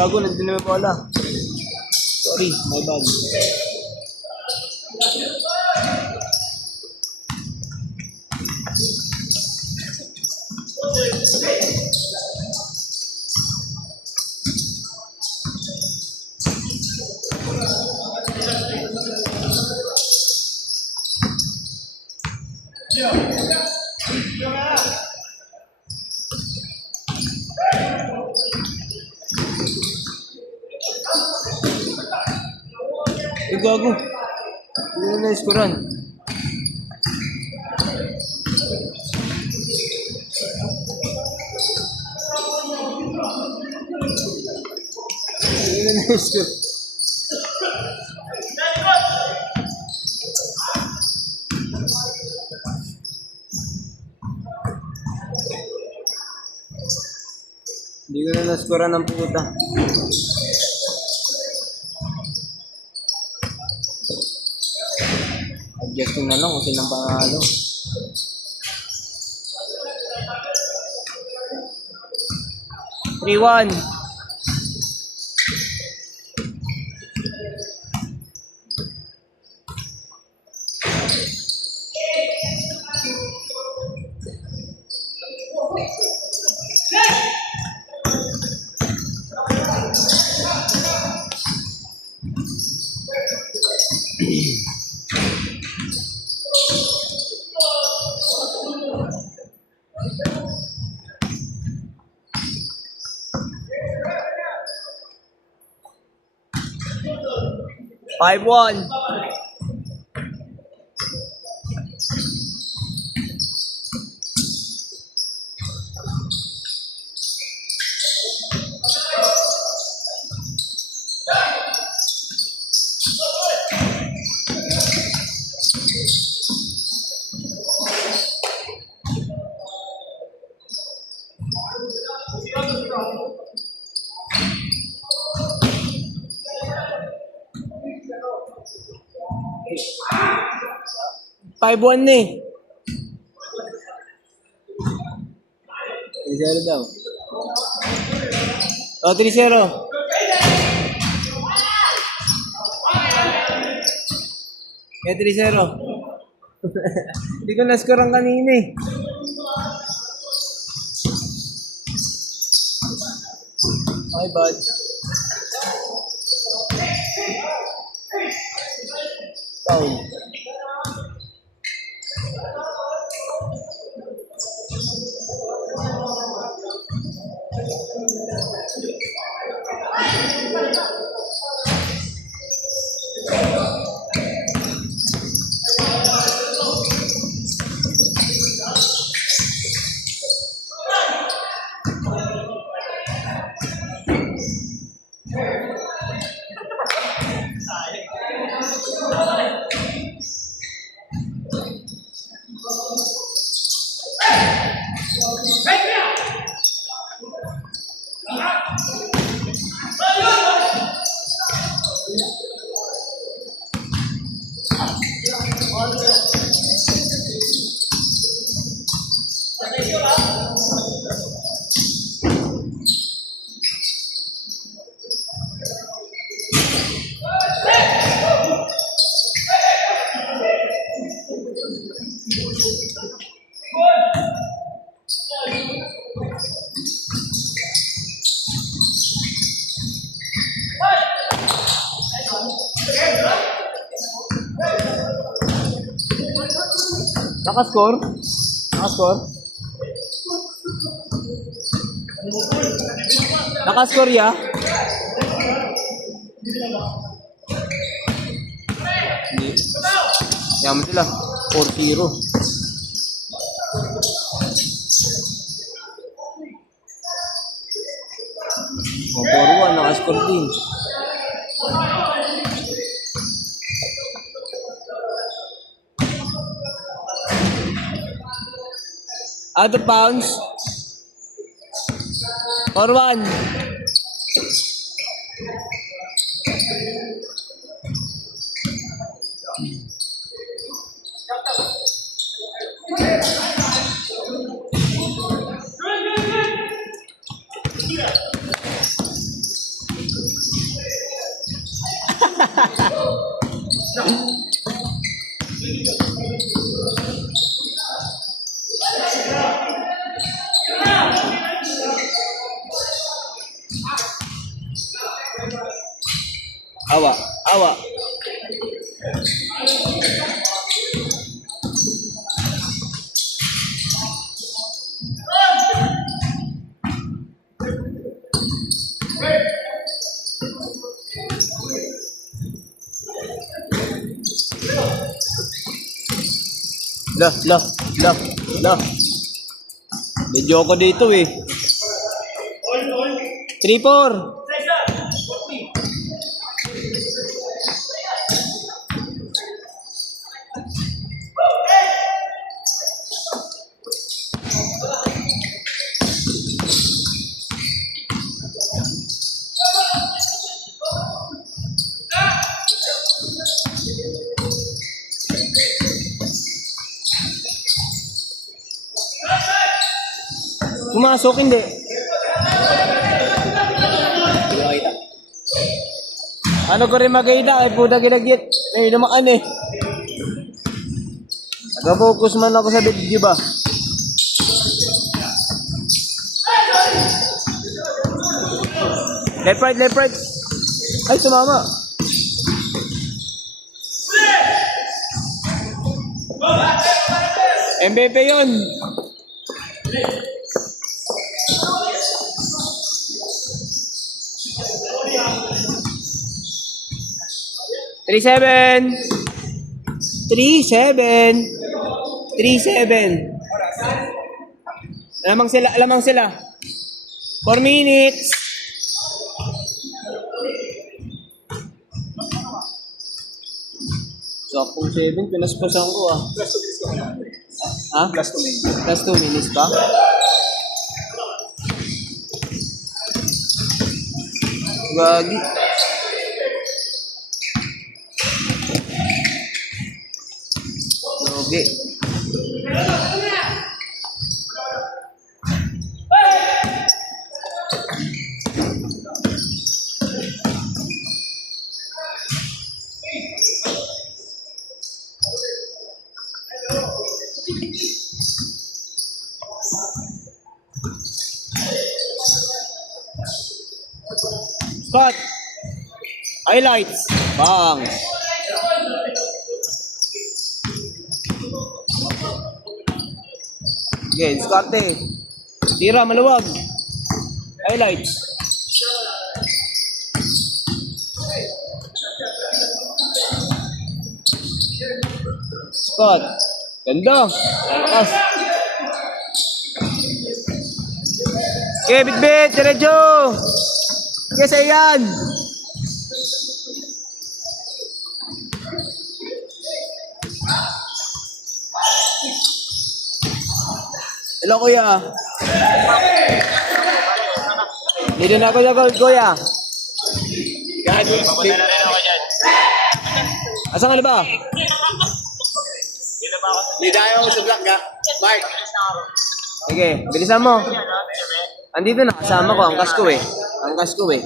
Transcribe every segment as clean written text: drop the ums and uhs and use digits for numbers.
Gago, nandun na may bola. Sorry, my bad. Gago. Hindi na na-scorean. Hindi na na-score. Hindi ko na na-scorean ng puta. Adjusting na lang kung silang panalo. Three-one. Five-one. 5-1 na eh. 3-0 daw. O, 3-0. Kaya 3-0. Hindi ko na-score ang kanina eh. My bad. Foul. Naka-score? Naka-score? Naka-score ya? Hindi. Yaman sila. 4-0. O, 4-1. Naka-score din. Out of bounds. 4-1. Awa, awa. Lah. Medyo ako dito eh. 3-4. Pumasok, hindi. Ano ko rin magkita, ay puta ginagit. May namaan eh. Nag-focus man ako sa video ba? Left right. Ay, tumama. MVP yun. Three-seven. Alamang sila. 4 minutes. Sakong 7, pinaspasan ko ah. Ha? Plus 2 minutes pa? Gagi. Sige. Cut. Highlights. Bang. Okay, diskarte. Tira, maluwag. Highlights. Spot. Ganda. Lakas. Okay, bit-bit. Diretso. Kasi yan. Hello, kuya. Dito na ako sa gold, kuya. Papunta na rin ako dyan. Asan ka na ba? Dito pa ako. Hindi tayo sa vlog ka. Mark. Sige, bilisan mo. Andito na, kasama ko. Angkas ko eh. Angkas ko eh.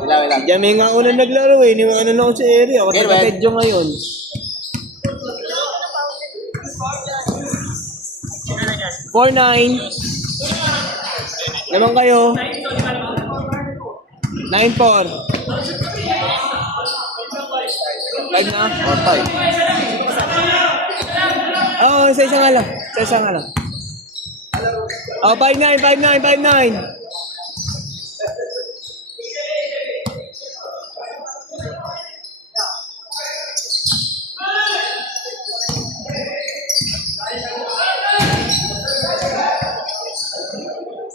Wala. Diyan may nga unang naglaro eh. Ano na ako sa area. Ako Anyway. taga-pedyo ngayon. Four nine. Naman kayo. 9-4. 5 na? Or 5. Oo, isa nga lang. Isa nga lang. Oh, 5-9, 5-9, 5-9.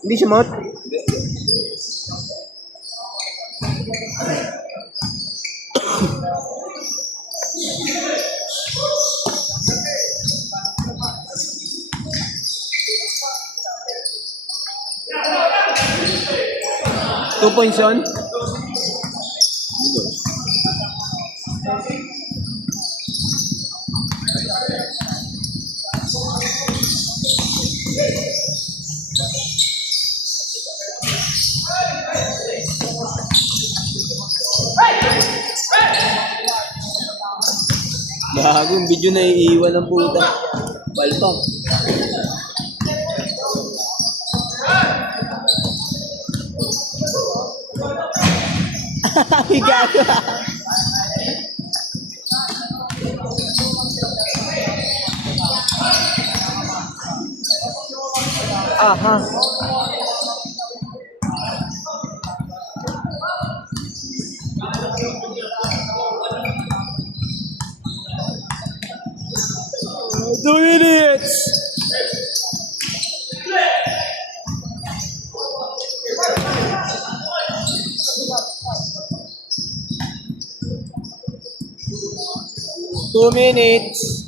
Hindi siya mot. Two points yun? Bagong video na iiwan ng puta. Balpang. Gago. Aha. Two minutes. Two minutes.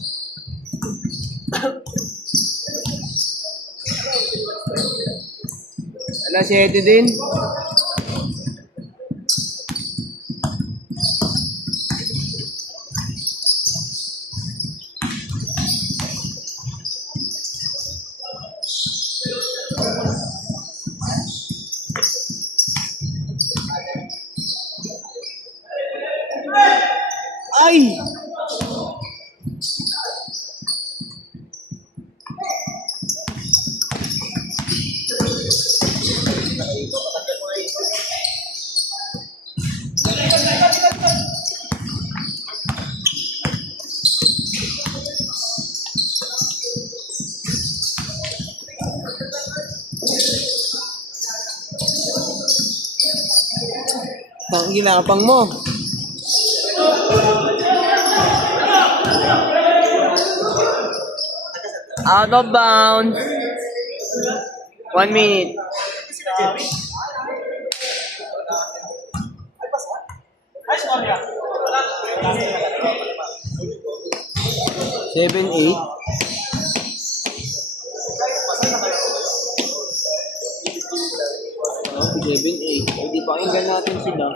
Alas 7 din. Ay! Ang ginapang mo. Out of bounds. 1 minute. Seven, 8. Oh, 7, 8. Hindi pakinggan natin sila.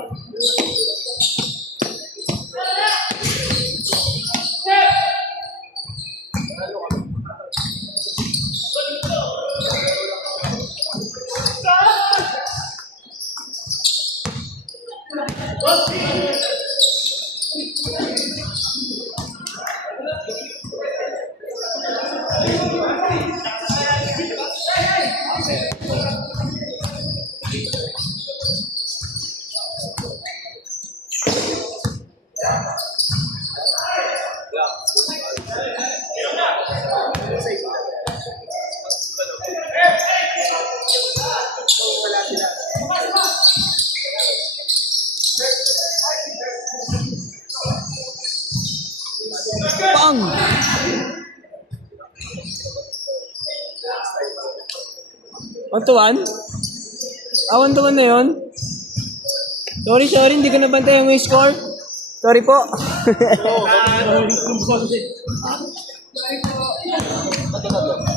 1 to 1? Ah, 1 to 1 na yun? Sorry, hindi ko nabantay yung score. Sorry po. Ito,